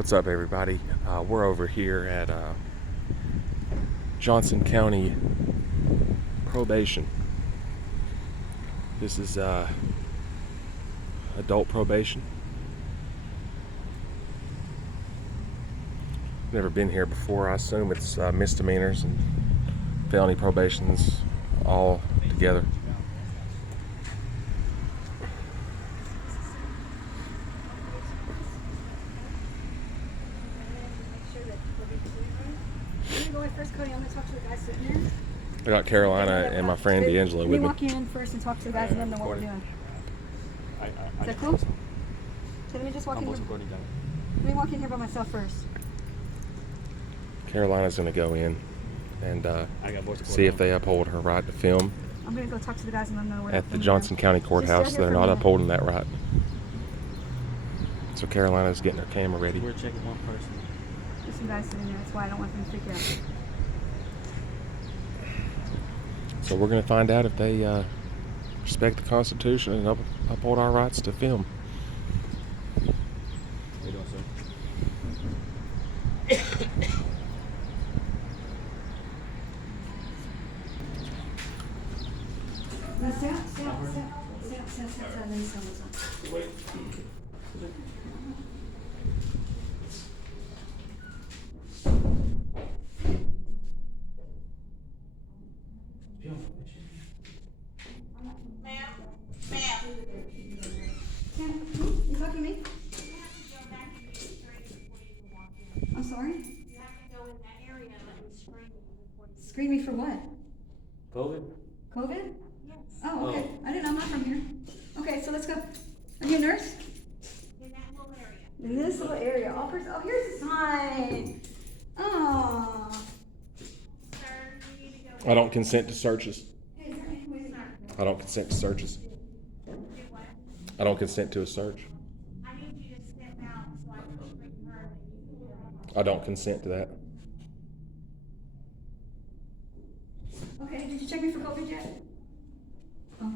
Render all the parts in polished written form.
What's up, everybody? We're over here at Johnson County Probation. This is adult probation. Never been here before. I assume it's misdemeanors and felony probations all together. First, Cody, I'm going to talk to the guys sitting there. I got Carolina and my friend D'Angelo with me. Let me walk in first and talk to the guys and let them know what we're doing. Is that cool? So let me just walk in here. Let me walk in here by myself first. Carolina's going to go in and see if they uphold her right to film I'm going to go talk to the guys and let them know where at the Johnson County Courthouse. They're not upholding that right. So Carolina's getting her camera ready. We're checking one person. There's some guys sitting there. That's why I don't want them to freak out. So we're going to find out if they respect the Constitution and uphold our rights to film. How you doing, sir? Now, stay out. Let me tell what's Wait. You talking to me? I'm sorry? You have to go in that area and let me screen you before you. Screen me for what? COVID? COVID? Yes. Oh, okay. I didn't know. I'm not from here. Okay, so let's go. Are you a nurse? In that little area. In this little area. Oh, here's the sign. Oh. Sir, you need to go. I don't consent to searches. Hey, is there any way I don't consent to searches. Do what? I don't consent to a search. I need you to step out so I can screen her and then you can I don't consent to that. Okay, did you check me for COVID yet? Oh.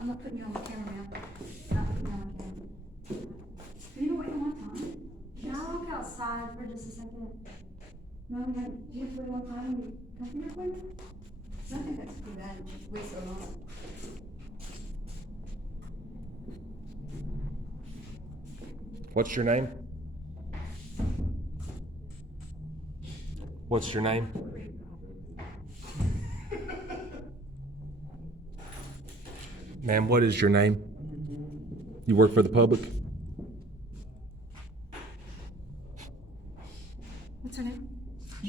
I'm not putting you on the camera now. Not putting you on the camera. Have you been waiting a long time? Can I walk outside for just a second? No, do you have to wait a long time when you come from your appointment? I think that's too bad, just wait so long. What's your name? What's your name? Ma'am, what is your name? You work for the public? What's her name?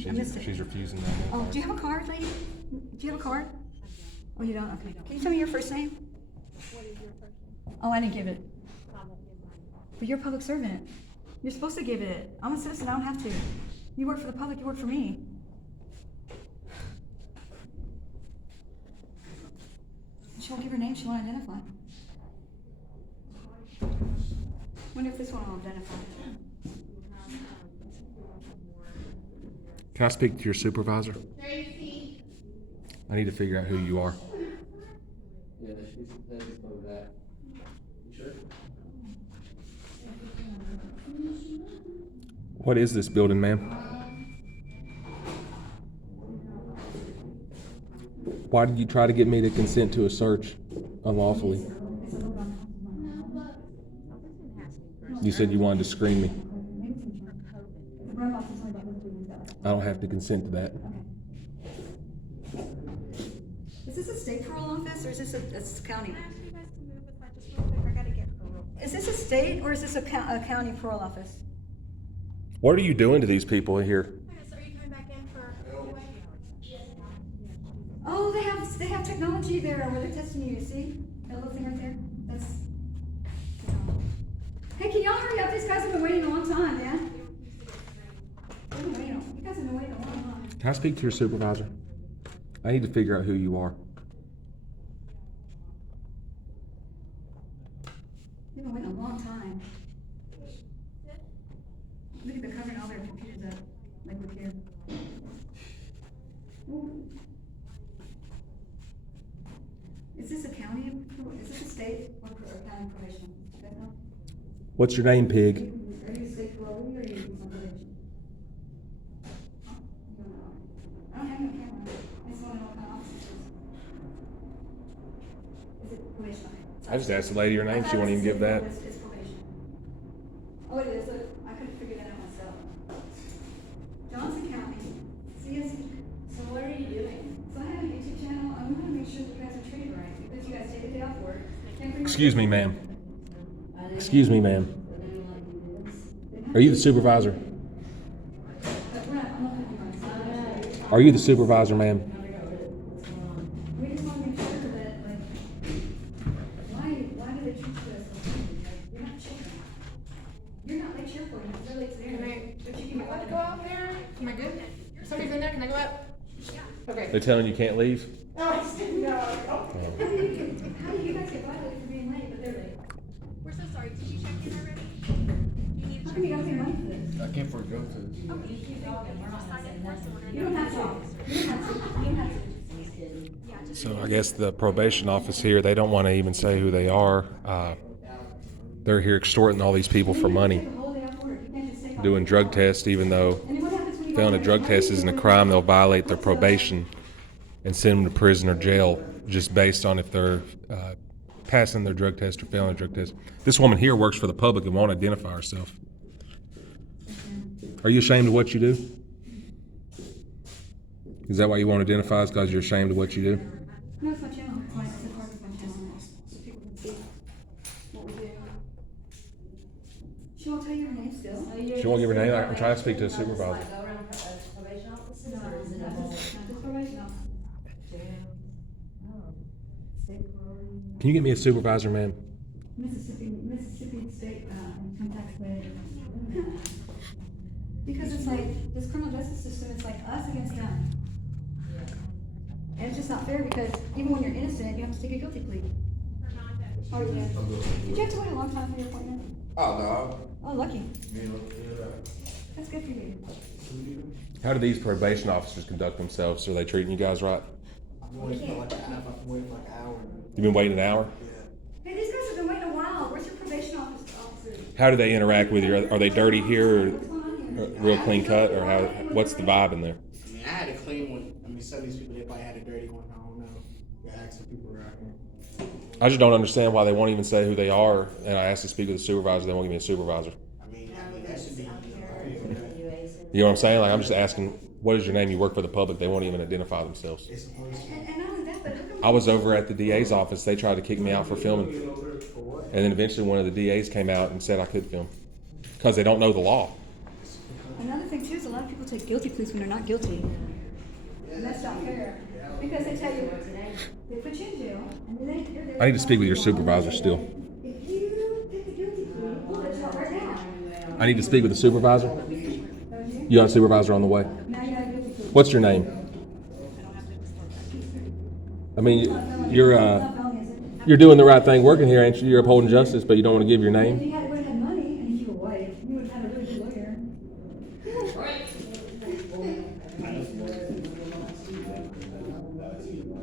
I missed it. She's refusing that. Oh, do you have a card, lady? Do you have a card? Oh, you don't? Okay. Can you tell me your first name? What is your first name? Oh, I didn't give it. I won't give mine. But you're a public servant. You're supposed to give it. I'm a citizen. I don't have to. You work for the public. You work for me. She won't give her name. She won't identify. Wonder if this one will identify. Can I speak to your supervisor? Tracy. I need to figure out who you are. Yeah, she's over that. You sure? What is this building, ma'am? Why did you try to get me to consent to a search unlawfully? You said you wanted to screen me. I don't have to consent to that. Is this a state parole office or is this a county? Can I ask you guys to move with that just real quick? I gotta get her real quick. Is this a state or is this a county parole office? What are you doing to these people here? Okay, so are you coming back in for anyway? Oh, they have technology there where they're testing you. See that little thing right there? That's. Hey, can y'all hurry up? These guys have been waiting a long time, man. They've been waiting. You guys have been waiting a long time. Can I speak to your supervisor? I need to figure out who you are. They've been waiting a long time. Look at, they're covering all their computers up, like with here. Is this a county, is this a state or county probation? Do you guys know? What's your name, pig? Are you a state parolee or are you on probation? You don't know. I don't have no camera. I just wanna know what kind of office it is. Is it probation? I just asked the lady her name. She won't even give that. It's probation. Oh, it is. Look, I couldn't figure that out myself. Johnson County. So what are you doing? So I have a YouTube channel. I'm gonna make sure that you guys are treated right because you guys take a day off work. Excuse me, ma'am. Excuse me, ma'am. Are you the supervisor? Are you the supervisor, ma'am? We just want to make sure that, like, why do they treat you as like, you're not children. You're not Lake Sherport, you're Lake there. But you can Am I allowed to go out there? Am I good? Somebody's in there, can I go out? Okay. They're telling you can't leave? No, I just didn't know. How do you guys get violated for being late, but they're late? We're so sorry. Did you check in already? You need to How check come you in. gotta pay money for this? I can't forego this. Okay, you just sign it for us and we're You don't have to. You don't have to. You don't have to. Yeah, just. So I guess the probation office here, they don't want to even say who they are. They're here extorting all these people for money, Take a whole day off work. You can't just take off. doing drug tests, even though And then what happens when you failing a go drug home? test isn't a crime. They'll violate their probation and send them to prison or jail just based on if they're passing their drug test or failing a drug test. This woman here works for the public and won't identify herself. Are you ashamed of what you do? Is that why you won't identify? Is because you're ashamed of what you do? No, it's my channel. It's part of my channel. So people can see what we do. She won't tell you her name still. She won't give her name. I can try to speak to a supervisor. No, Probation offices, no, or is it a not whole? just probation officer. Can you get me a supervisor, ma'am? Mississippi State income tax lawyer. Because it's like, this criminal justice system, it's like us against them. And it's just not fair because even when you're innocent, you have to take a guilty plea. Oh, yeah. Did you have to wait a long time for your appointment? Oh, no. Oh, lucky. You know, That's good for you. How do these probation officers conduct themselves? Are they treating you guys right? I've been waiting for like an hour. I've been waiting for like an hour. You've been waiting an hour? Hey, these guys have been waiting a while. Where's your probation officer? How do they interact with you? Are they dirty here What's going on or here? real clean cut, or how? What's the vibe in there? I mean, I had a clean one. I mean, some of these people, they probably had a dirty one. I don't know. They're asking people around here. I just don't understand why they won't even say who they are. And I asked to speak with a supervisor, they won't give me a supervisor. I mean, that should be. You know what I'm saying? Like, I'm just asking, what is your name? You work for the public. They won't even identify themselves. It's supposed to. And not only that, but how come? I was over at the DA's office. They tried to kick me out for filming. And then eventually one of the DAs came out and said I could film. Because they don't know the law. Another thing too is a lot of people take guilty pleas when they're not guilty. And that's not fair. Because they tell you, they put you in jail, and then you're there. I need to speak with your supervisor still. If you take the guilty plea, we'll let you out right now. I need to speak with the supervisor. You got a supervisor on the way. Now you got a guilty plea. What's your name? I mean, you're doing the right thing working here, ain't you? You're upholding justice, but you don't want to give your If name. you would have had money, and if you were white, you would have had a really good lawyer.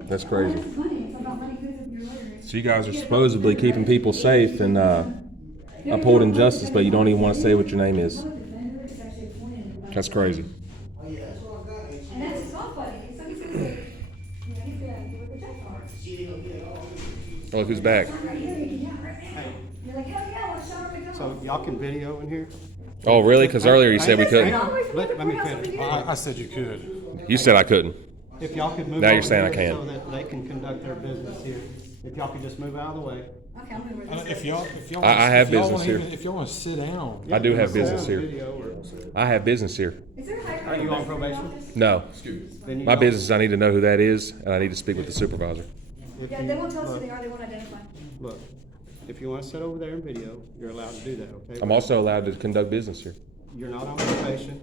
That's crazy. It's money. It's about money. Who's your lawyer? So you guys are supposedly keeping people safe and upholding justice, but you don't even want to say what your name is. That's crazy. And that's his fault, buddy. So he's gonna say, you know, he's gonna do what the judge are. Oh, look who's back. Right here, you can yell right now. You're like, hell yeah, let's show her McDonald's. So y'all can video in here? Oh, really? Because earlier you said we couldn't. Let me finish. I said you could. You said I couldn't. If y'all could move Now you're over saying I here can. so that they can conduct their business here. If y'all could just move out of the way. Okay, I'm gonna. If y'all, I have if y'all business wanna here. even- If y'all want to sit down. I do have business here. Video or- I have business here. Is there a high Are you on probation? No. Then you My don't- business, I need to know who that is, and I need to speak with the supervisor. if Yeah, you- they won't tell us who look, they are, they won't identify. Look, if you want to sit over there and video, you're allowed to do that, okay? I'm also allowed to conduct business here. You're not on probation.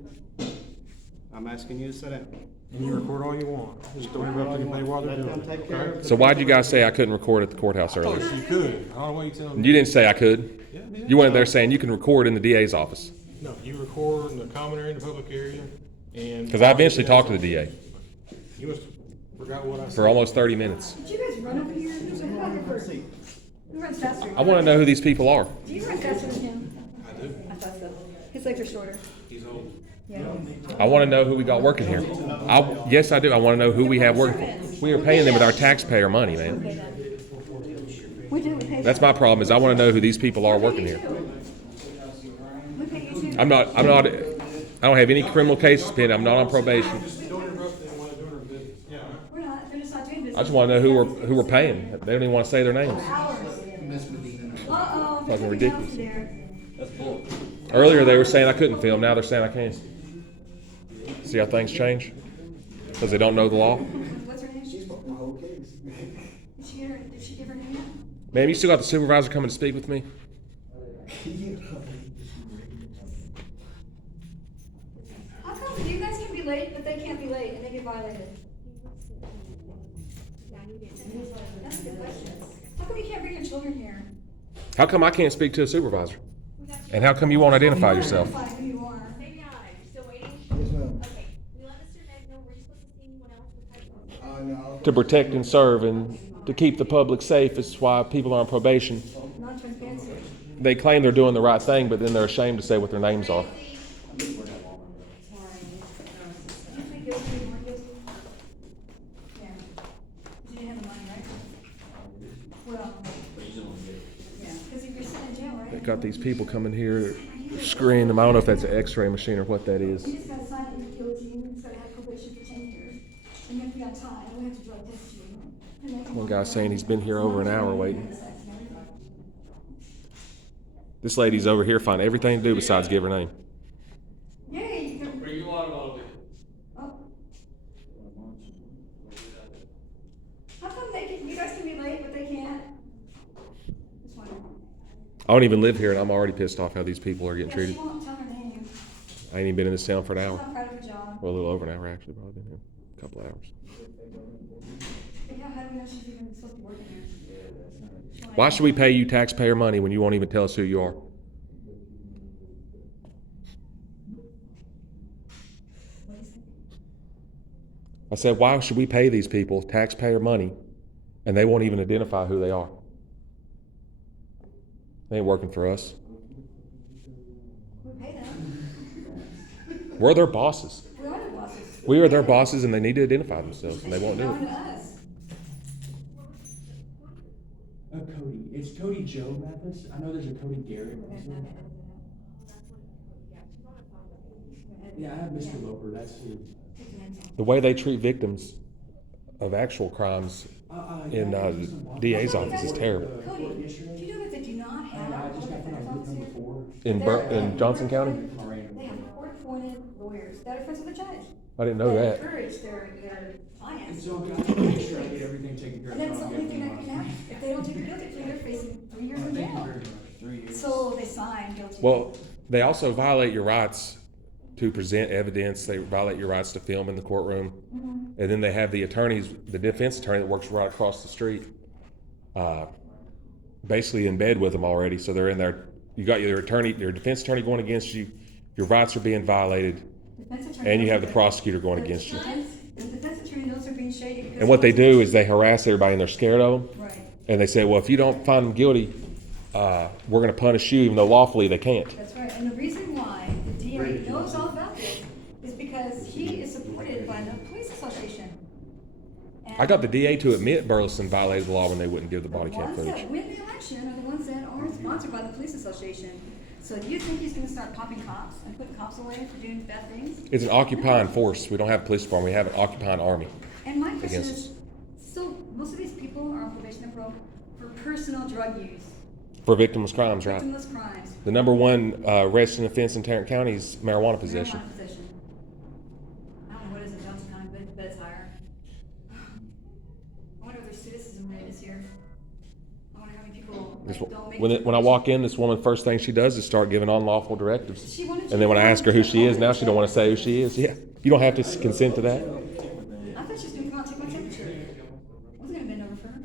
I'm asking you to sit down. And you record all you want. Just don't interrupt anybody while they're Let doing them take it. care Okay? of So why'd you guys say I couldn't record at the courthouse Oh, earlier? you could. I don't know why you telling me. You didn't say I could. Yeah, You went there saying you can record in the DA's office. No, you record in the common area, in the public area, and. Because I eventually talked to the DA. You must have forgot what I said. for almost 30 minutes. Did you guys run over here? Who's out there first? Who runs faster? I want to know who these people are. Do you run faster than him? I do. I thought so. His legs are shorter. He's old. Yeah. I want to know who we got working here. Yes, I do. I want to know who we have working. We are paying them with our taxpayer money, man. We do. We pay. That's my problem. Is I want to know who these people are working here. We pay you too. I'm not. I don't have any criminal cases pending. I'm not on probation. Don't interrupt them while they're doing their business. Yeah. We're not. They're just not doing business. I just want to know who we're paying. They don't even want to say their names. Uh-oh. Fucking there's ridiculous. something else there. Earlier they were saying I couldn't film. Now they're saying I can. See how things change? Because they don't know the law. What's her name? She spoke my whole case. Did she give her name yet? Ma'am, you still got the supervisor coming to speak with me? How come you guys can be late, but they can't be late and they get violated? That's a good question. How come you can't bring your children here? How come I can't speak to a supervisor? And how come you won't identify yourself? Identify who you are. Maybe not, you're still waiting? Yes, ma'am. Okay, we let Mr. Ned know, were you supposed to see anyone else? No. To protect and serve and to keep the public safe is why people are on probation. Non-transparency. They claim they're doing the right thing, but then they're ashamed to say what their names are. Did you plead guilty or weren't guilty? Yeah. You didn't have the money, right? Well, yeah, because you're sitting in jail, right? They got these people coming here screening them. I don't know if that's an x-ray machine or what that is. You just gotta sign that you're guilty, and you just gotta have probation for 10 years. And you have to be on time, and we have to drug test you. And that's- One guy's saying he's been here over an hour waiting. This lady's over here finding everything to do besides give her name. Yay! You can- Bring your water bottle with Oh. How come you guys can be late, but they can't? Just wondering. I don't even live here, and I'm already pissed off how these people are getting Yeah, treated. she won't tell her name. I ain't even been in this town for an She's hour. not proud of her job. Well, a little over an hour, actually. Probably been here a couple hours. Yeah, how do we know she's even supposed to be working there? Why should we pay you taxpayer money when you won't even tell us who you are? I said, why should we pay these people taxpayer money and they won't even identify who they are? They ain't working for us. We pay them. We're their bosses. We are the bosses. We are their bosses and they need to identify themselves and they won't do Going it. to us. Cody. It's Cody Joe Mathis. I know there's a Cody Garrett. Yeah, I have Mr. Loper. That's who. The way they treat victims of actual crimes in DA's office is terrible. Cody, do you know that they do not have I just got defender's office here? before. In Johnson County? They have court-appointed lawyers that are friends with the judge. I didn't know that. Encourage their And clients. so I gotta make sure I get everything taken care of. And that's the only thing that can happen. If they don't take a guilty plea, they're facing 3 years in Thank you jail. very much. 3 years. So they sign guilty. Well, they also violate your rights to present evidence. They violate your rights to film in the courtroom. And then they have the attorneys, the defense attorney that works right across the street, basically in bed with them already. So they're in there. You got your defense attorney going against you. Your rights are being violated. Defense attorney And you knows have the that- prosecutor going against you. The defense attorney knows they're being shady because. And what they do is they harass everybody and they're scared of them. Right, And they say, well, if you don't find them guilty, we're going to punish you, even though lawfully they can't. that's right. And the reason why the DA knows all about this is because he is supported by the police association. I got the DA to admit Burleson violated the law when they wouldn't give the body cam The ones footage. that win the election are the ones that are sponsored by the police association. So do you think he's gonna start popping cops and putting cops away for doing bad things? It's an occupying force. We don't have a police department. We have an occupying army. And my question Against is, so most of these people are on probation and parole for personal drug use, For victimless crimes, right? victimless crimes, The number one arresting offense in Tarrant County is marijuana possession. marijuana possession. I don't know what is in Johnson County, but it's higher. I wonder what their citizen rate is here. I wonder how many people This, like, don't make. when I walk in, this woman, first thing she does is start giving unlawful directives. She wanted And then when I ask her who she is, now she don't want to say who she is. Yeah, you don't have to consent to that. I thought she was gonna come out and take my temperature. I wasn't gonna bend over for her.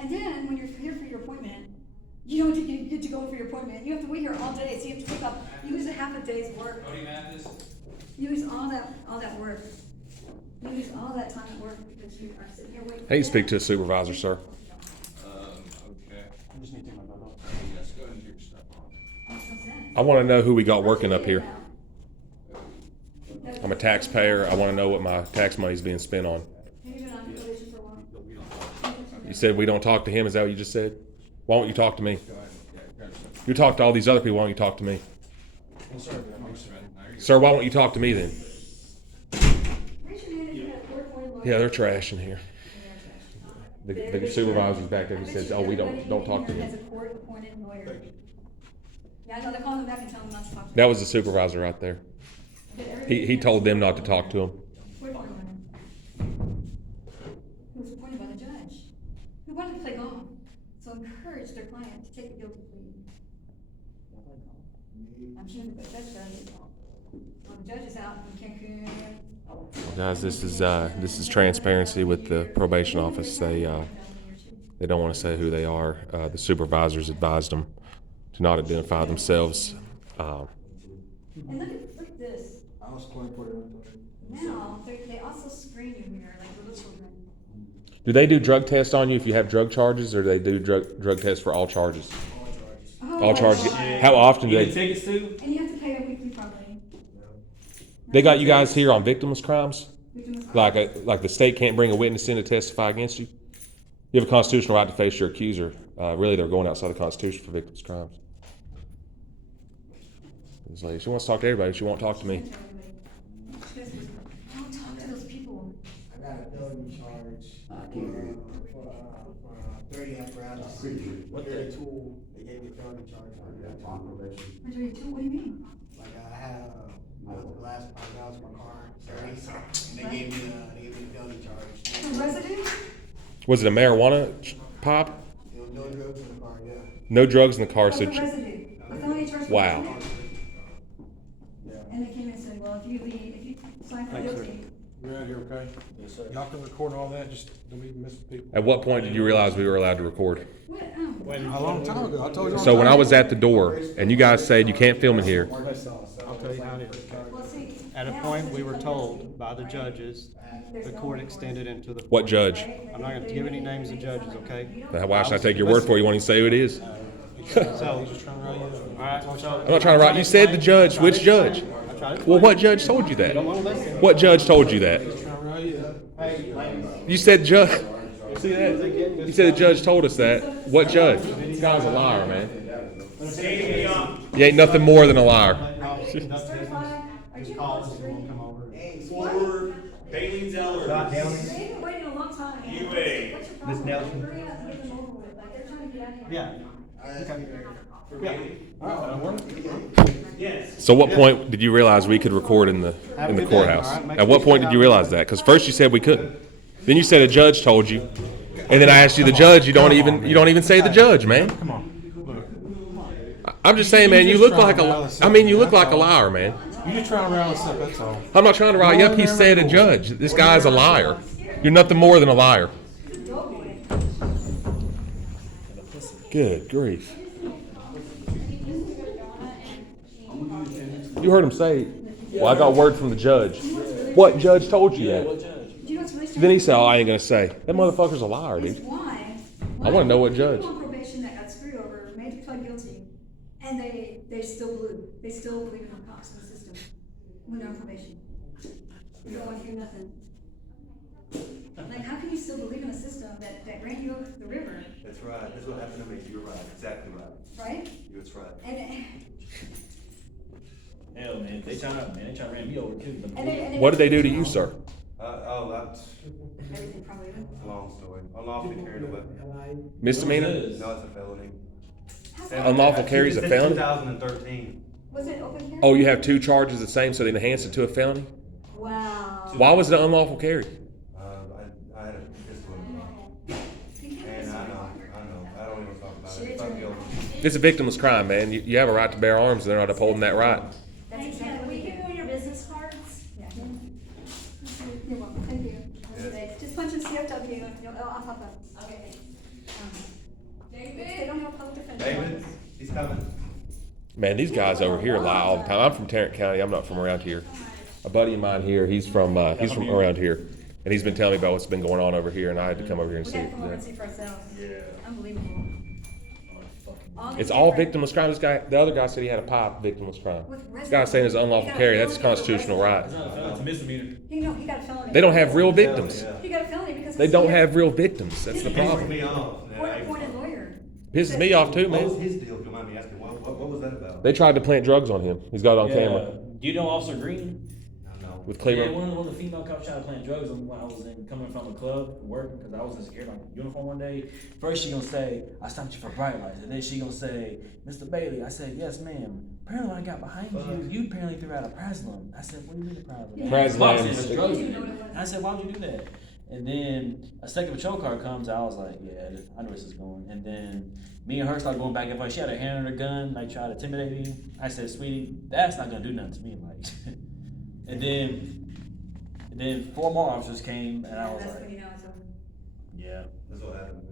And then, when you're here for your appointment, you don't get to go for your appointment. You have to wait here all day, so you have to take off, you lose a half a day's work. You lose all that that work. You use all that time at work because you are sitting here waiting. I need to speak to a supervisor, sir. Okay. I just need to take my belt off. Let's go ahead and get your stuff on. Makes no sense. I want to know who we got working up here. I'm a taxpayer. I want to know what my tax money is being spent on. Have you been on probation for a while? You said we don't talk to him. Is that what you just said? Why won't you talk to me? You talk to all these other people. Why don't you talk to me? Sir, why won't you talk to me then? Raise your hand if you have a court-appointed lawyer. Yeah, they're trashing here. The supervisor's back there. He says, "Oh, we don't talk to As a him." court-appointed lawyer. Yeah, I know, they're calling them back and telling them not to talk to That them. was the supervisor right there. But everybody- He told them not to talk to him. Court-appointed lawyer. Who was appointed by the judge, who wanted to play golf, so encouraged their client to take a guilty plea. I'm sure the judge does. When the judge is out in Cancun. Guys, this is transparency with the probation office. They don't want to say who they are. The supervisors advised them to not identify themselves. And look at this. I was calling for it. Now, they also screen you here, like little children. Do they do drug tests on you if you have drug charges, or do they do drug tests for all charges? All charges. God. How often do You they? get tickets too? And you have to pay a weekly probably. They got you guys here on victimless crimes? Victimless Like the state can't bring a witness in to testify against you? You have a constitutional right to face your accuser. Really, they're going outside the Constitution for victimless crimes. It's like, she wants to talk to everybody. She won't talk to me. Don't talk to those people. I got a felony charge for 30 apparatus. What the- 30 tool, they gave me a felony charge. What do you mean? Like I had the last $5 in my car, 30, and they gave me a felony charge. A resident? Was it a marijuana pop? There was no drugs in the car, yeah. No drugs in the car. That's So a residue. A felony charge for Wow. residue? And they came in and said, well, if you sign for guilty. You're out here, okay? Yes, sir. Y'all can record all that, just don't even miss people. at what point did you realize we were allowed to record? What, A long time ago, I told you. So when I was at the door and you guys said you can't film in here, I'll tell you how it is. well, see. At a now point, since we you were come told in, by the right, judges, there's the no court recourse. extended into the. what judge? I'm not gonna give any names of judges, okay? Why should I take your word for it? You want to say who it is? So, He's just trying to run you up. alright, so. I'm not trying to write. You said the judge. Which judge? I tried to Well, explain. what judge told you that? Don't wanna listen. What judge told you that? He's trying to run you up. You said judge. You see that? You said the judge told us that. What judge? This guy's a liar, man. You ain't nothing more than a liar. I'll conduct business. Certified, are you Just call us supposed and to we'll come over. What? Bailey Zeller. They've been waiting a long time. What's your problem? Hurry up and get them over with. Like, they're trying to get out of here. Yeah. So what point did you realize we could record in the courthouse? At what point did you realize that? Because first you said we couldn't. Then you said a judge told you. And then I asked you the judge, you don't even say the judge, man. Come on. I'm just saying, man, you look like a liar, man. You just trying to rally us up, that's all. I'm not trying to rile you up. He said a judge. This guy's a liar. You're nothing more than a liar. Good grief. You heard him say, well, I got word from the judge. What judge told you that? Do you know what's really strange? Then he said, oh, I ain't going to say. That motherfucker's a liar, Is dude. why. I wanna know what judge. People on probation that got screwed over, made to plead guilty, and they still blew. They still believe in the cops and the system when they're on probation. You don't want to hear nothing. Like, how can you still believe in a system that ran you over the river, That's right. That's what happened to me. You're right. Exactly right. right? That's right. And Hell, man, they trying to ran me over too. then What did they do to you, sir? That's Everything probably. a long story. Unlawfully carrying a weapon. Misdemeanor? No, it's a felony. Unlawful carry is a Since felony? 2013. Was it open carry? Oh, you have two charges the same, so they enhanced it to a felony? Wow. Why was it an unlawful carry? I had a pistol in my mouth. And I know. I don't even talk about it. If I'm guilty. It's a victimless crime, man. You have a right to bear arms, and they're not upholding that right. That's exactly what We we give do. you your business cards. Yeah. You're welcome, thank you. Just punch in CFW and I'll pop up. Okay. They don't have a public defender. David, he's coming. Man, these guys over here lie all the time. I'm from Tarrant County. I'm not from around here. A buddy of mine here, he's from around here, and he's been telling me about what's been going on over here, and I had to come over here and We see gotta it. come over and see for ourselves. Yeah. Unbelievable. It's all victimless crime. This guy, the other guy said he had a pipe, victimless crime. With This guy's saying it's unlawful He got a carry. That's a felony for constitutional right. It's not a felony, it's a misdemeanor. He got a felony. They don't have real victims. He got a felony because They he's don't here. have real victims. That's the Pissed problem. me off. Court-appointed lawyer. Pisses me off too, What was man. his deal, if you mind me asking? What was that about? They tried to plant drugs on him. He's got it on camera Do you know Officer Green? No. with Yeah, Cleburn. one of the female cops tried to plant drugs on me when I was coming from a club working because I was in security like uniform one day. First she gonna say, "I stopped you for bright lights," and then she gonna say, "Mr. Bailey." I said, "Yes, ma'am." Apparently, when I got behind you apparently threw out a Praslin. I said, "What do you mean a Praslin?" Praslin. She said, "Drugs in it." And I said, "Why would you do that?" And then a second patrol car comes. I was like, "Yeah, I know where this is going." And then me and her started going back and forth. She had her hand on her gun, like trying to intimidate me. I said, "Sweetie, that's not gonna do nothing to me." Like, and then 4 more officers came, and I was That's like, when you know it's over. "Yeah." That's what happened.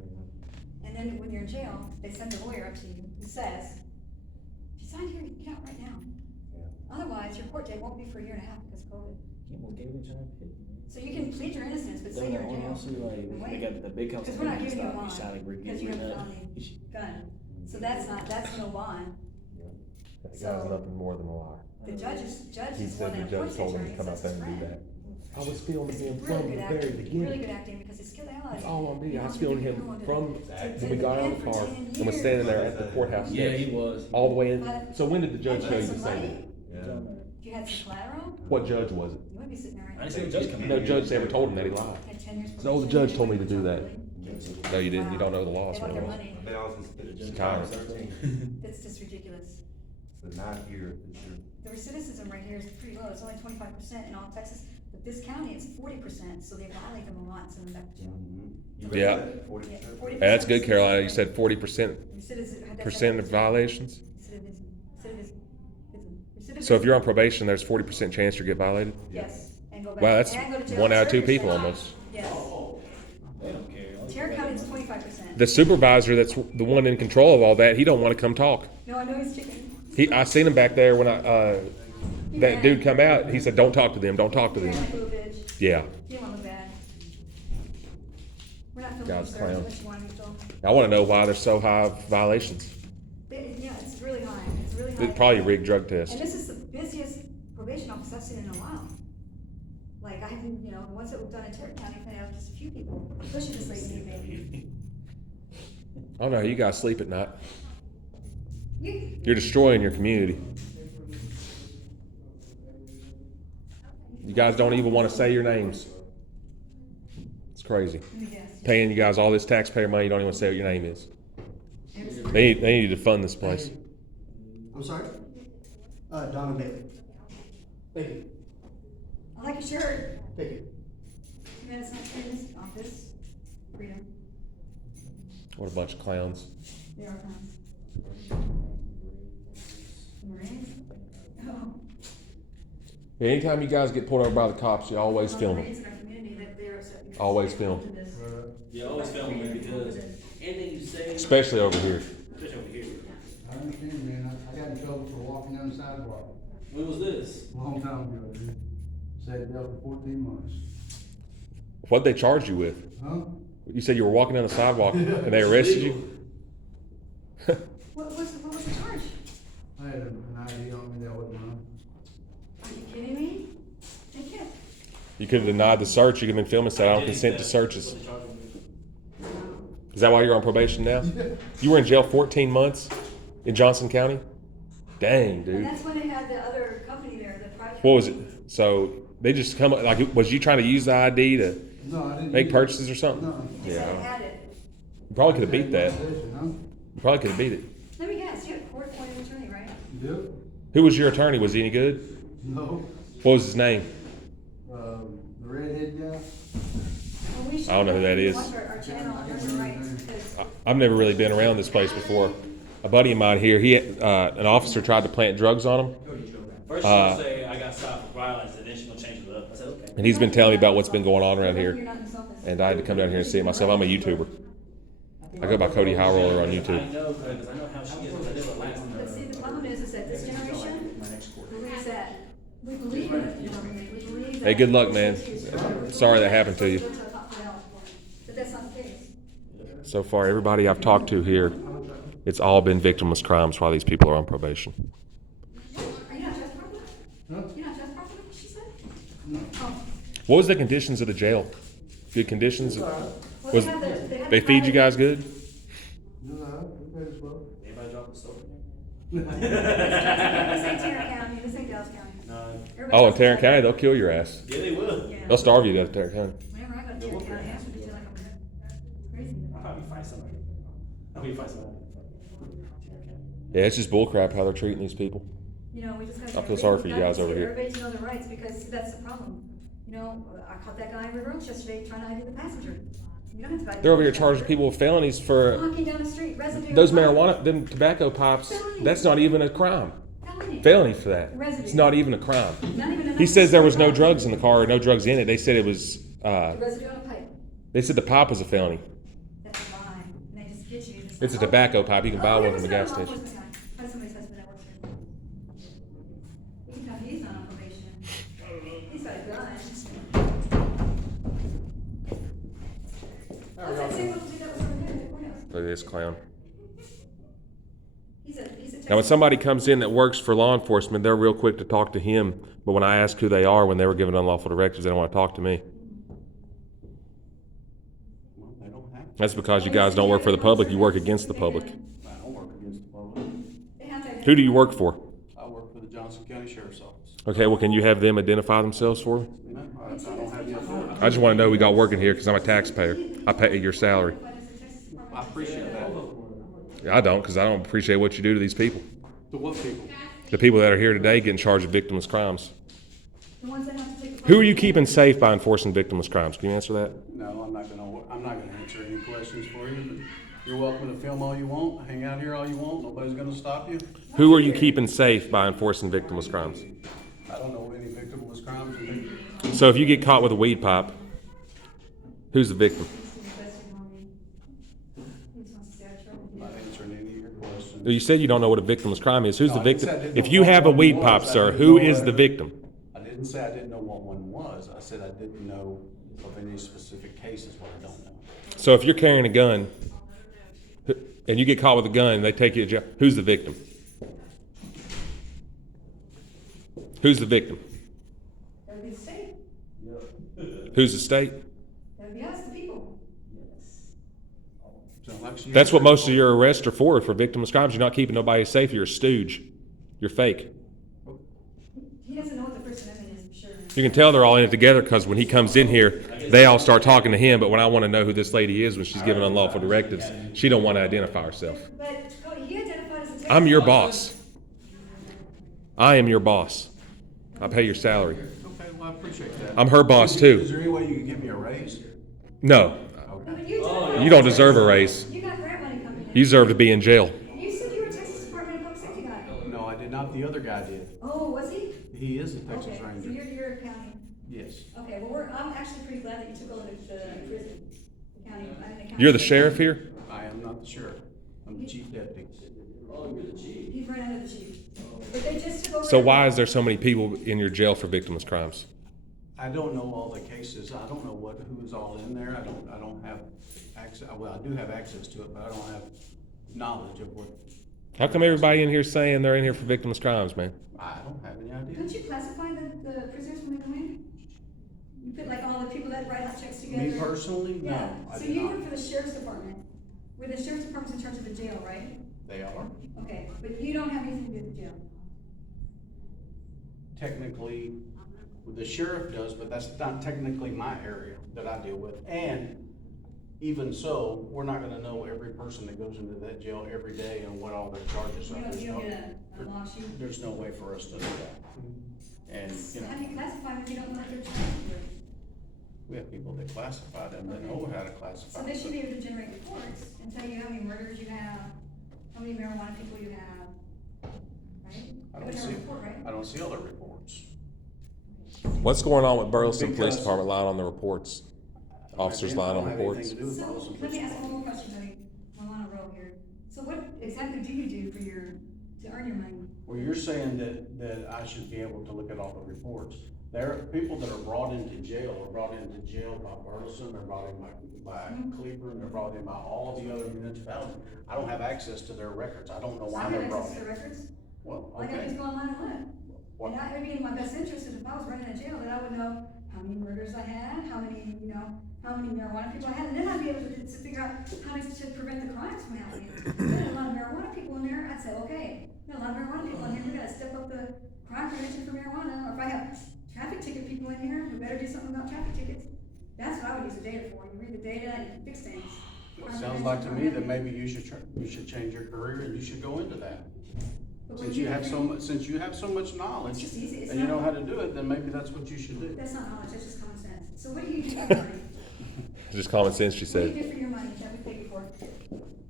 And then when you're in jail, they send a lawyer up to you who says, if you sign here, you can get out right now. Otherwise, your court date won't be for a year and a half because of COVID. So you can plead your innocence, but say you're in jail. And They wait. got the big Because we're not giving you a bond, because you have a felony gun. So that's no bond. That guy's nothing more than a liar. The judge He is said one the that judge appoints the told him attorney, to come out that's there his and do friend. that. I was filming It's him really from good the very acting, really beginning. good acting because it's skill out. That's all I'm doing. I was filming him from when we got out of the car and was standing there at the courthouse Yeah, steps, he was. all the way in. So when did the judge If show you you had the some same? money, if you had some collateral, What judge was it? you wouldn't be sitting there right I now. didn't see the judge come in. No judge ever told him that he lied. Had 10 years So the probation, judge told me to do that. really. No, you didn't. You don't know the laws, They want man. their money. I've been out since It's tiring. 13. That's just ridiculous. It's a 9 year, this year. The recidivism right here is pretty low, it's only 25% in all Texas, but this county is 40%, so they violate them a lot, send them back to jail. You Yeah. read that? 40%? Yeah, 40%. That's good, Carolina. You said 40% Recidivism- of violations. Recidivism. So if you're on probation, there's 40% chance you get violated. Yes, and go back. Wow, that's and go to jail. 1 out of 2 Service people time. almost. Yes. They don't care. Terra County is 25%. The supervisor that's the one in control of all that, he don't want to come talk. No, I know he's chicken. I seen him back there when that dude come out. He said, "Don't talk to them. Don't talk to them." Yeah, You want to look bad. We're not filming Guy's service clown. unless you want to be filmed. I want to know why there's so high violations. Yeah, it's really high, it's really high. It's probably a rigged drug And test. this is the busiest probation office I've seen in a while. Like, I haven't, the ones that we've done in Terra County, I have just a few people, especially this late in the evening. I don't know how you guys sleep at night. You, You're destroying your community. You guys don't even want to say your names. It's crazy. let me guess. Paying you guys all this taxpayer money, you don't even want to say what your name is. They need to fund this place. I'm sorry? Donna Bailey. Thank you. I like your shirt. Thank you. Too bad it's not in this office. Freedom. What a bunch of clowns. They are clowns. Marines? Oh. Anytime you guys get pulled over by the cops, you always All the film Marines them. in our community that they're upset because Always they film. did this. Yeah, always film it because anything you say, Especially over here. especially over here. I understand, man. I got in trouble for walking down the sidewalk When was this? a long time ago, dude. Sat jail for 14 months. What'd they charge you with? Huh? You said you were walking down the sidewalk and they arrested you? What was the charge? I had an ID on me that wasn't mine. Are you kidding me? They can't. You could have denied the search. You could have been filming, said, "I don't consent to searches." Is that why you're on probation now? You were in jail 14 months in Johnson County? Dang, And dude. that's when they had the other company there, the private. What was it? So they just come, like, was you trying to use the ID to No, I didn't. make use it. purchases or something? No. They said they Yeah. had it. You probably could have beat that. Huh? You probably could have beat it. Let me guess, you had a court-appointed attorney, right? Yep. Who was your attorney? Was he any good? No. What was his name? The redhead guy. Well, we should. I don't know who that is. Watch our channel on human rights, because I've never really been around this place before. A buddy of mine here, an officer tried to plant drugs on him, First she gonna say, "I got stopped for violence," and then she gonna change it up. I said, "Okay." and he's been telling me about what's been going on around you're here. not in self-defense. And I had to come down here and see it myself. I'm a YouTuber. I go by Cody Howroller on I YouTube. know, because I know how she is. I did it last But see, the problem is that this generation believes that we believe in the government. Hey, good luck, man. Sorry that happened to you. But that's not the case. So far, everybody I've talked to here, it's all been victimless crimes while these people are on probation. Are you not just property? You're not just property, she said? Oh. What was the conditions of the jail? Good conditions? Well, Was they feed you guys good? Anybody drop the soap? This ain't Tarrant County, this ain't Dallas County. No. Oh, in Tarrant County, they'll kill your ass. Yeah, they will. Yeah. They'll starve you to death in Tarrant County. Whenever I go to Tarrant County, I have to be like I'm crazy. I'll probably fight somebody. Yeah, it's just bullcrap how they're treating these people. You know, we just gotta. I feel sorry for you guys over here. Everybody to know their rights, because that's the problem. You know, I caught that guy in reverse yesterday trying to ID the passenger. You don't have to ID. They're over here charging people with felonies for Walking down the street, residue. those of pipe. marijuana, them tobacco pops. Felony. That's not even a crime. Felony. Felony for that. Residue. It's not even a crime. Not even enough He says there was no to- drugs in the car, or no drugs in it. They said it was. Residue on a pipe. They said the pipe was a felony. That's a lie. And they just get you. It's a tobacco pipe. You can buy one from the gas station. Find somebody's husband that works here. You can tell he's not on probation. He's got a gun. What's that same little dude that was over there at the courthouse? Look at this clown. He's a Now, when somebody comes in that works for law enforcement, they're real quick to talk to him. But when I ask who they are, when they were given unlawful directives, they don't want to talk to me. That's because you guys don't work for the public. You work against the public. I don't work against the public. They have to. Who do you work for? I work for the Johnson County Sheriff's Office. Okay, well, can you have them identify themselves for me? No, I don't have the authority. I just want to know we got working here because I'm a taxpayer. I pay your salary. I appreciate that. I don't, because I don't appreciate what you do to these people. To what people? The people that are here today getting charged with victimless crimes. The ones that have to take the. Who are you keeping safe by enforcing victimless crimes? Can you answer that? No, I'm not gonna answer any questions for you, but you're welcome to film all you want, hang out here all you want, nobody's gonna stop you. Who are you keeping safe by enforcing victimless crimes? I don't know any victimless crimes. So if you get caught with a weed pipe, who's the victim? I'm not answering any of your questions. You said you don't know what a victimless crime is. Who's No, the I didn't victim? say I didn't If know you what have a one weed was. pipe, I sir, didn't who know is what- the victim? I didn't say I didn't know what one was, I said I didn't know of any specific cases, what I don't know. So if you're carrying a gun and you get caught with a gun, they take you to jail. Who's the victim? Who's the victim? That would be the state. Who's the state? That would be us, the people. So, like you- That's what most of your arrests are for victimless crimes. You're not keeping nobody safe. You're a stooge. You're fake. He doesn't know what the First Amendment is, I'm sure. You can tell they're all in it together because when he comes in here, they all start talking to him. But when I want to know who this lady is when she's given unlawful directives, she don't want to identify herself. But Cody, he identified as a Texas. I'm your boss. I am your boss. I pay your salary. Okay, well, I appreciate that. I'm her boss Is too. there any way you can give me a raise? No, But you identified you don't as a deserve a Texas- raise. You got grant money coming in. You deserve to be in jail. You said you were a Texas Department of Public Safety guy. No, I did not, the other guy did. Oh, was he? He is a Texas Okay, so Ranger. you're a county. Yes. Okay, well, I'm actually pretty glad that you took over the prison, the county. I mean, the county. You're the sheriff here? I am not the sheriff. I'm the chief deputy. He's right under the chief. But they just took over. So why is there so many people in your jail for victimless crimes? I don't know all the cases. I don't know who's all in there. I don't have access, well, I do have access to it, but I don't have knowledge of what, How come everybody in here saying they're in here for victimless crimes, man? I don't have any idea. Don't you classify the prisoners when they come in? You put like all the people that write out checks together? Me personally, no, Yeah, I so do you not. work for the sheriff's department, where the sheriff's department's in charge of the jail, right? They are. Okay, but you don't have anything to do with the jail. Technically, the sheriff does, but that's not technically my area that I deal with. And even so, we're not gonna know every person that goes into that jail every day and what all their charges are. You don't get a law sheet? There's no way for us to know that. And, you How do know, you classify them if you don't know what they're trying to do? we have people that classify them, that know how to classify So they should them. be able to generate reports and tell you how many murders you have, how many marijuana people you have, right? I Put don't in a see, report, right? I don't see all the reports. What's going on with Burleson Police Because- Department lying on the reports? Officers lying on I don't have reports? anything to do with So, Burleson let Police me ask one Department. more question, Tony, I'm on a roll here. So what exactly do you do to earn your money? Well, you're saying that I should be able to look at all the reports. There are people that are brought into jail by Burleson, they're brought in by Cleburn, they're brought in by all of the other municipalities. I don't have access to their records, I don't know why they're brought access to in. the records. Well, All I gotta do is okay. go online and look. What? And it would be in my best interest if I was running a jail, that I would know how many murders I had, how many marijuana people I had, and then I'd be able to figure out how to prevent the crimes from happening. If there are a lot of marijuana people in there, I'd say, okay, there are a lot of marijuana people in here, we gotta step up the crime prevention for marijuana, or if I have traffic ticket people in here, we better do something about traffic tickets. That's what I would use the data for, you read the data and you can fix things. Well, it sounds like to me that maybe you should change your career and you should go into that. Since you have so much knowledge It's just easy. It's and you not- know how to do it, then maybe that's what you should do. That's not knowledge, that's just common sense. So what do you do for your money? Just common sense, she What do you said. do for your money that we pay you for?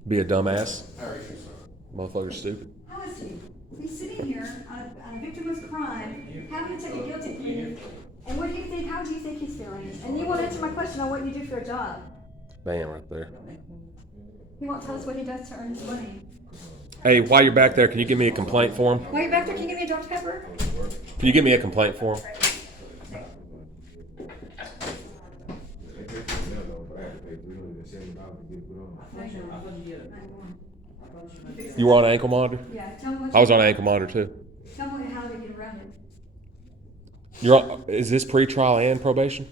Be a dumbass. Motherfucker's stupid. How is he? He's sitting here on a victimless crime, having to take a guilty plea, and what do you think, how do you think he's feeling? And you won't answer my question on what you do for a job. Bam, right there. He won't tell us what he does to earn his money. Hey, while you're back there, can you give me a complaint form? While you're back there, can you give me a Dr. Pepper? Can you give me a complaint form? You were on an ankle monitor? Yeah, tell me what I was on an ankle monitor too. Tell me how they get around it. You're on, is this pre-trial and probation?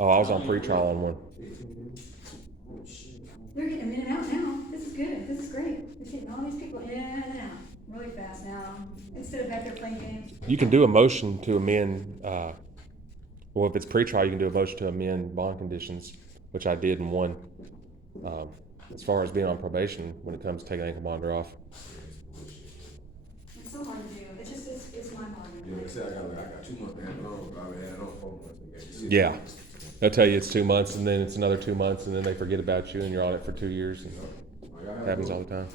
Oh, I was on pre-trial on one. They're getting them in and out now. This is good. This is great. They're getting all these people in and out really fast now. Instead of back there playing games. You can do a motion to amend, well, if it's pre-trial, you can do a motion to amend bond conditions, which I did in one. As far as being on probation, when it comes to taking ankle monitor off. It's so hard to do. It's just, it's mind-boggling. I got 2 months to have it on, I had it on 4 months. Yeah. They'll tell you it's 2 months, and then it's another 2 months, and then they forget about you, and you're on it for 2 years. And it happens all the time.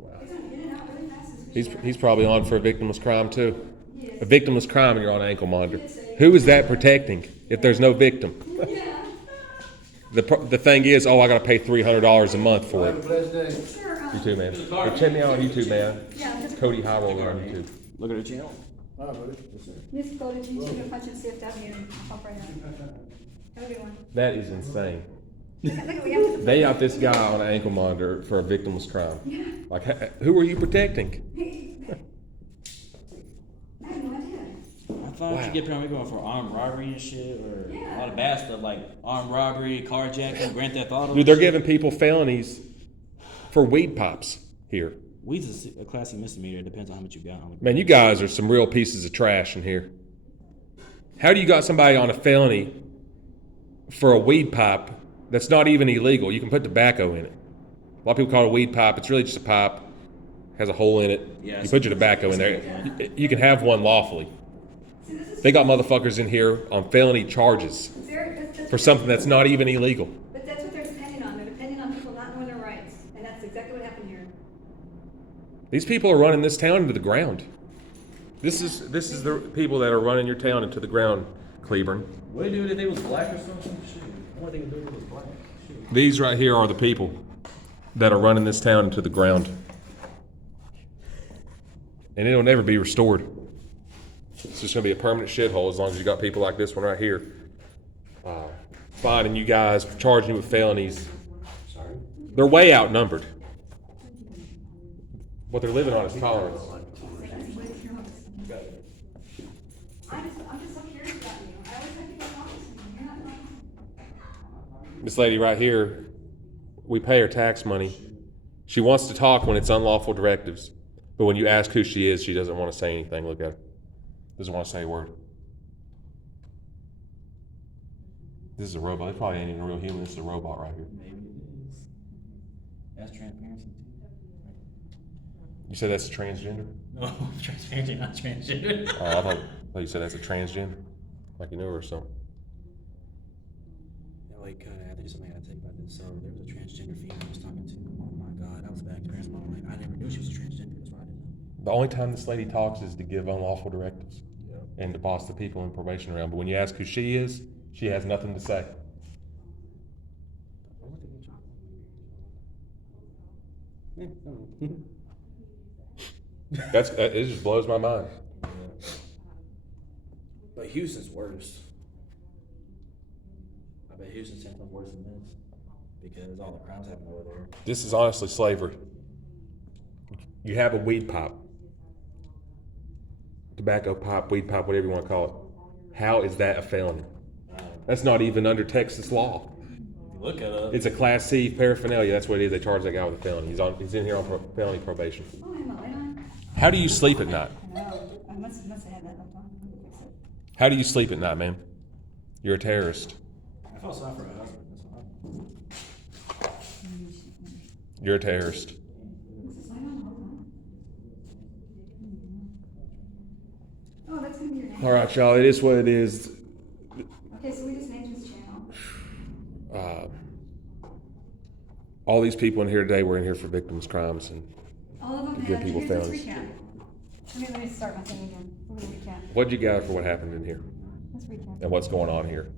Wow. It's in and out really fast. As we He's probably on for a victimless crime too. A victimless crime, and you're on an ankle monitor. Who is that protecting if there's no victim? Yeah. The thing is, I got to pay $300 a month for it. Blessed day. Sure. You too, man. Hey, check me out on YouTube, man. Yeah, just Cody High Roller on YouTube. Look at the channel. just go to YouTube and punch in CFW and pop right out. Have a good one. That is insane. Look at we have to. They out this guy on an ankle monitor for a victimless crime. Yeah. Like, who are you protecting? I have no idea. I thought you get put on regular for armed robbery and shit, or a lot of bad stuff like armed robbery, carjacking, grand theft auto. Dude, they're giving people felonies for weed pops here. Weed's a classy misdemeanor. It depends on how much you got on it. Man, you guys are some real pieces of trash in here. How do you got somebody on a felony for a weed pipe that's not even illegal? You can put tobacco in it. A lot of people call it a weed pipe. It's really just a pipe. Has a hole in it. Yeah, you put your tobacco in there. You can have one lawfully. See, this is They got motherfuckers in here on felony charges that's for something that's not even illegal. But that's what they're depending on. They're depending on people not knowing their rights. And that's exactly what happened here. These people are running this town into the ground. This is the people that are running your town into the ground, Cleburn. What do they do if they was black or something? Shit. What they would do if it was black? Shit. These right here are the people that are running this town into the ground. And it'll never be restored. It's just going to be a permanent shithole as long as you got people like this one right here. Finding you guys, charging you with felonies. They're way outnumbered. What they're living on is tolerance. I'm just so curious about you. I always have people talk to you. You're not talking. This lady right here, we pay her tax money. She wants to talk when it's unlawful directives. But when you ask who she is, she doesn't want to say anything. Look at her. Doesn't want to say a word. This is a robot. It probably ain't even a real human. This is a robot right here. Maybe it is. That's transparency too. You said that's a transgender? No, transparency, not transgender. Oh, I thought you said that's a transgender. Like you knew her or something. Like, I had to do something I had to tell you about this. So there was a transgender female I was talking to. Oh my God, I was back to parents' mom. Like, I never knew she was a transgender. That's why I didn't know. The only time this lady talks is to give unlawful directives and to boss the people in probation around. But when you ask who she is, she has nothing to say. It just blows my mind. But Houston's worse. I bet Houston's 10 times worse than this because all the crimes happen over there. This is honestly slavery. You have a weed pipe, tobacco pipe, weed pipe, whatever you want to call it. How is that a felony? That's not even under Texas law. Look it up. It's a Class C paraphernalia. That's what it is. They charge that guy with a felony. He's in here on felony probation. Oh, I have my light on. How do you sleep at night? No, I must have had that left on. Let me fix it. How do you sleep at night, man? You're a terrorist. I felt sorry for her husband. That's why. You're a terrorist. Is this light on? Hold on. Oh, that's gonna be your name. All right, y'all. It is what it is. Okay, so we just named his channel. All these people in here today were in here for victims' crimes and All of them give had, people here's this felonies. recap. Let me start my thing again. We're gonna recap. What'd you gather for what happened in here Let's recap. and what's going on here?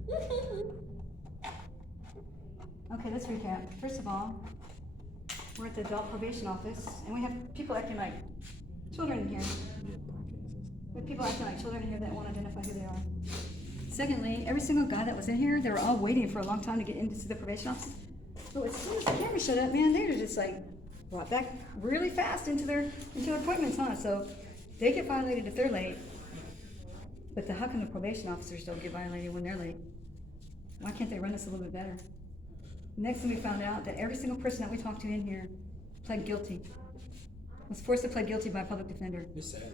Okay, let's recap. First of all, we're at the adult probation office, and we have people acting like children in here. We have people acting like children in here that won't identify who they are. Secondly, every single guy that was in here, they were all waiting for a long time to get into the probation office. But as soon as the camera shut up, man, they were just like brought back really fast into their appointments, huh? So they get violated if they're late. But how come the probation officers don't get violated when they're late? Why can't they run this a little bit better? Next thing we found out that every single person that we talked to in here pled guilty. Was forced to plead guilty by a public defender. It's sad.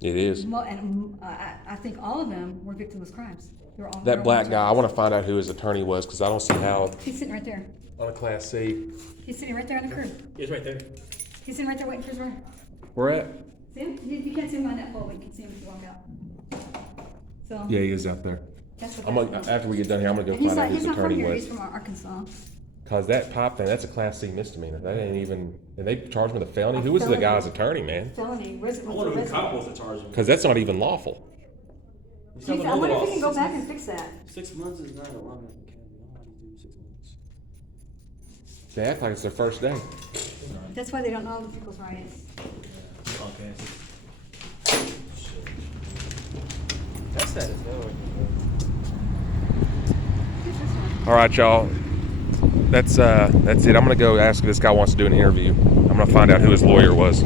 It is. And I think all of them were victimless crimes. They were all That black guy, I want to find out who his attorney was because I don't see how He's sitting right there. on a Class C. He's sitting right there on the curb. He's right there. He's sitting right there waiting for his ride. Where at? See him? You can't see him behind that pole, but you can see him if you walk out. So Yeah, he is out there. that's what I'm gonna, after we get done here, I'm gonna go And find out who he's his not from attorney here. was. He's from Arkansas. Cause that pipe thing, that's a Class C misdemeanor. That ain't even, and they charged him with a felony. Who was the Felony. guy's attorney, man? Felony. I wonder who the cop was that charged him. Cause that's not even lawful. He's Jeez, coming I wonder if over we can go off back and fix that. 6 months is not a long enough. We can't do 6 months. They act like it's their first day. That's why they don't know other people's rights. Okay. That's sad as hell. Who's this one? All right, y'all. That's it. I'm gonna go ask if this guy wants to do an interview. I'm gonna find out who his lawyer was.